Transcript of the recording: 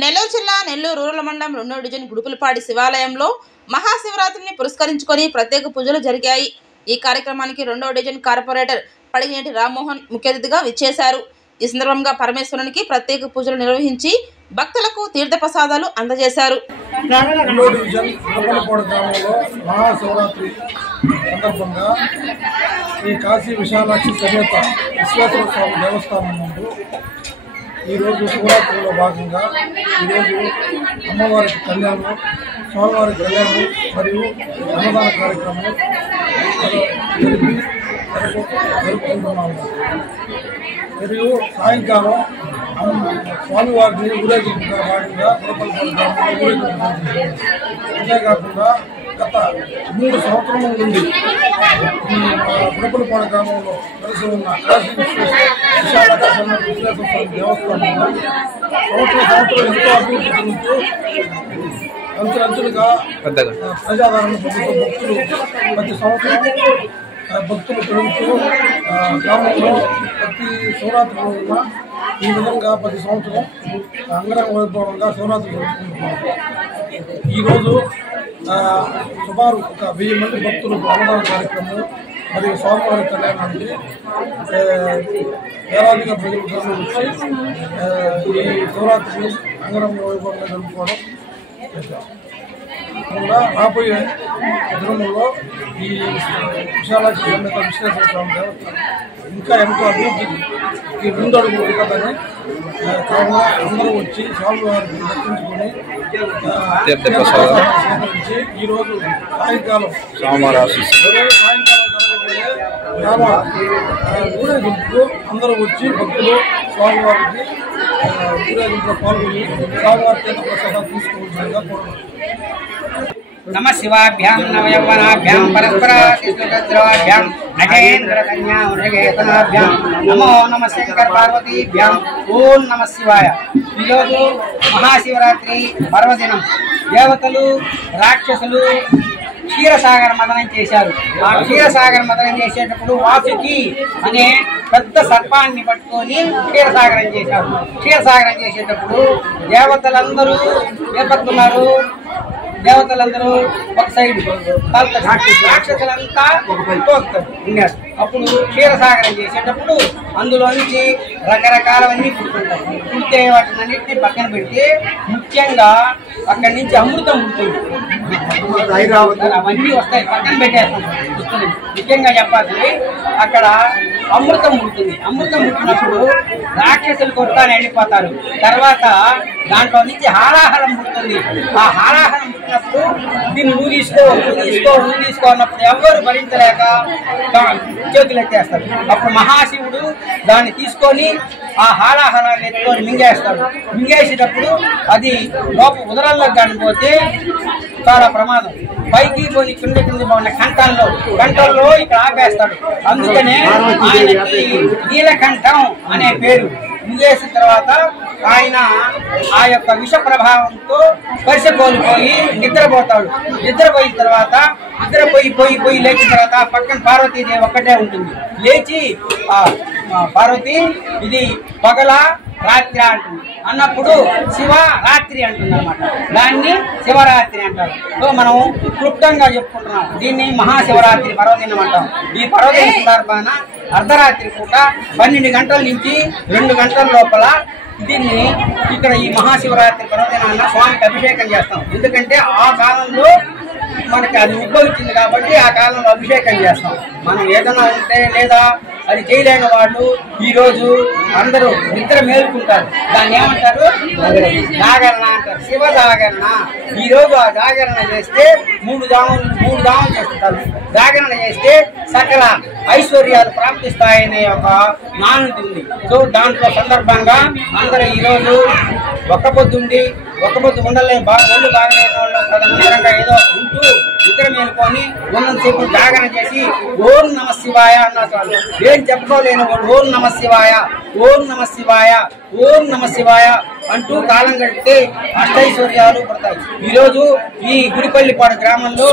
నెల్లూరు జిల్లా నెల్లూరు రూరల్ మండలం 2వ డివిజన్ గుడుపులపాడి శివాలయంలో మహాశివరాత్రిని పురస్కరించుకొని ప్రత్యేక పూజలు జరిగాయి। ఈ కార్యక్రమానికి 2వ డివిజన్ కార్పొరేటర్ పడిగేటి రామ్మోహన్ ముఖ్య అతిథిగా విచ్చేశారు। ఈ సందర్భంగా పరమేశ్వరునికి ప్రత్యేక పూజలు నిర్వహించి భక్తులకు తీర్థప్రసాదాలు అందజేశారు। 2వ డివిజన్ గుడుపులపాడి గ్రామంలో మహాశివరాత్రి సందర్భంగా ఈ కాశీ విశాలాక్షి సమేత విశ్వేశ్వర స్వామి దేవస్థానం ముందు ఈ రోజు శివరాత్రిలో భాగంగా ఈరోజు అమ్మవారికి కళ్యాణం, స్వామివారికి కళ్యాణం మరియు అన్నదాన కార్యక్రమం జరుపుకుంటున్నాము। మరియు సాయంకాలం స్వామివారిని ఊరేగింపుగా భాగంగా గుడుపులపాడి గ్రామంలో ఊరేగింపు। అంతేకాకుండా గత 3 సంవత్సరాల నుండి ఈ గుడుపులపాడి గ్రామంలో కలిసి ఉన్న కాశీ విశాలాక్షి విశ్వేశ్వర స్వామి దేవస్థానంలో సంవత్సరం ఎంతో అభివృద్ధి చెందుతూ అంచెలుగా ప్రజాదరణ పొందుతూ ప్రతి సంవత్సరం భక్తులు పెరుగుతూ గ్రామంలో ప్రతి శివరాత్రి రోజున ఈ విధంగా ప్రతి సంవత్సరం అంగరంగ వైభవంగా శివరాత్రి జరుపుకుంటున్నారు। ఈరోజు సుమారు ఒక 1000 మంది భక్తులకు అన్నదాన కార్యక్రమం మరియు స్వామివారి కళ్యాణానికి వేలాదిగా ప్రజలు వచ్చి ఈ శివరాత్రిని అంగరంగ వైభవంగా జరుపుకోవడం కూడా రాబోయే దినముల్లో ఈ విశాలాక్షి సమేత విశ్వేశ్వర స్వామి దేవస్థానం ఇంకా ఎంతో అభివృద్ధికి ముందడుగు ఉంటుందని కావున అందరూ వచ్చి స్వామివారిని దర్శించుకొని సేకరించి ఈరోజు సాయంకాలం జరగబోయే గ్రామ ఊరేగింపుకు అందరూ వచ్చి భక్తులు స్వామివారికి ఊరేగింపులో పాల్గొని స్వామివారి తీర్థప్రసాదాలు తీసుకోవాల్సిందిగా కోరుతున్నాను। नमः शिवाभ्यां नवयौवनाभ्यां परस्पराभ्यां अजेन्द्रकन्याभ्यां नमो नमः शंकर पार्वतीभ्यां ओम नमः शिवाय। ఈరోజు మహాశివరాత్రి పర్వదినం దేవతలు రాక్షసులు క్షీరసాగర మదనం చేశారు। ఆ క్షీరసాగర మదనం చేసేటప్పుడు వాసుకి అనే పెద్ద సర్పాన్ని పట్టుకొని క్షీరసాగరం చేశారు। క్షీరసాగరం చేసేటప్పుడు దేవతలందరూ ఏపడుతున్నారు, దేవతలందరూ ఒక సైడ్ రాక్షసులంతా అప్పుడు క్షీరసాగరం చేసేటప్పుడు అందులో నుంచి రకరకాలవన్నీ పుట్టుకుంటాయి। పుడితే వాటిని అన్నింటినీ పక్కన పెట్టి ముఖ్యంగా అక్కడి నుంచి అమృతం ఉంటుంది, అవన్నీ వస్తాయి పక్కన పెట్టేస్తాం। ముఖ్యంగా చెప్పాల్సింది అక్కడ అమృతం ఉంటుంది। అమృతం పుట్టినప్పుడు రాక్షసులు కొట్టాలని వెళ్ళిపోతారు। తర్వాత దాంట్లో నుంచి హాలాహలం పుడుతుంది। ఆ హాలాహలం పుట్టినప్పుడు దీన్ని నువ్వు తీసుకో అన్నప్పుడు ఎవరు భరించలేక చేతులు ఎత్తేస్తారు। అప్పుడు మహాశివుడు దాన్ని తీసుకొని ఆ హాలాహలాన్ని ఎత్తుకొని మింగేస్తాడు। మింగేసేటప్పుడు అది లోపల ఉదరాల్లోకి కానీ పోతే చాలా ప్రమాదం। పైకి పోయి కింద బాగున్న కంఠంలో ఇక్కడ ఆపేస్తాడు। అందుకనే ఆయనకి నీలకంఠం అనే పేరు। మింగేసిన తర్వాత ఆయన ఆ యొక్క విష ప్రభావంతో స్పర్శ కోల్పోయి నిద్రపోతాడు। నిద్రపోయిన తర్వాత నిద్రపోయి లేచిన తర్వాత పక్కన పార్వతీదేవి ఒక్కటే ఉంటుంది। లేచి పార్వతి ఇది పగల రాత్రి అంటుంది, అన్నప్పుడు శివ రాత్రి అంటుంది అన్నమాట। దాన్ని శివరాత్రి అంటారు। సో మనం క్లుప్తంగా చెప్పుకుంటున్నాం, దీన్ని మహాశివరాత్రి పర్వదినం అంటాం। ఈ పర్వదిన సందర్భాన అర్ధరాత్రి పూట 12 గంటల నుంచి 2 గంటల లోపల దీన్ని ఇక్కడ ఈ మహాశివరాత్రి పర్వదినాన్న స్వామికి అభిషేకం చేస్తాం। ఎందుకంటే ఆ కాలంలో మనకి అది ఉద్భవించింది కాబట్టి ఆ కాలంలో అభిషేకం చేస్తాం। మనం ఏదైనా ఉంటే లేదా అది చేయలేని వాళ్ళు ఈరోజు అందరూ నిద్ర మేలుకుంటారు, దాన్ని ఏమంటారు జాగరణ అంటారు, శివ జాగరణ। ఈరోజు ఆ జాగరణ చేస్తే 3 జాములు చేస్తుంటారు। జాగరణ చేస్తే సకల ఐశ్వర్యాలు ప్రాప్తిస్తాయనే ఒక నానుడి ఉంది। సో దాంట్లో సందర్భంగా అందరూ ఈరోజు ఒక్క పొద్దు ఉండలేని ఒళ్ళు బాగలేని వాళ్ళు ప్రధానంగా ఏదో ఉంటూ నిద్ర మేలుకొని ఉన్నంతసేపు జాగరణ చేసి ఓం నమ శివాయ అన్నారు। ఏం చెప్పుకోలేని వాళ్ళు ఓం నమ శివాయ అంటూ కాలం గడిపితే అష్టైశ్వర్యాలు పడతాయి। ఈరోజు ఈ గుడిపల్లిపాడు గ్రామంలో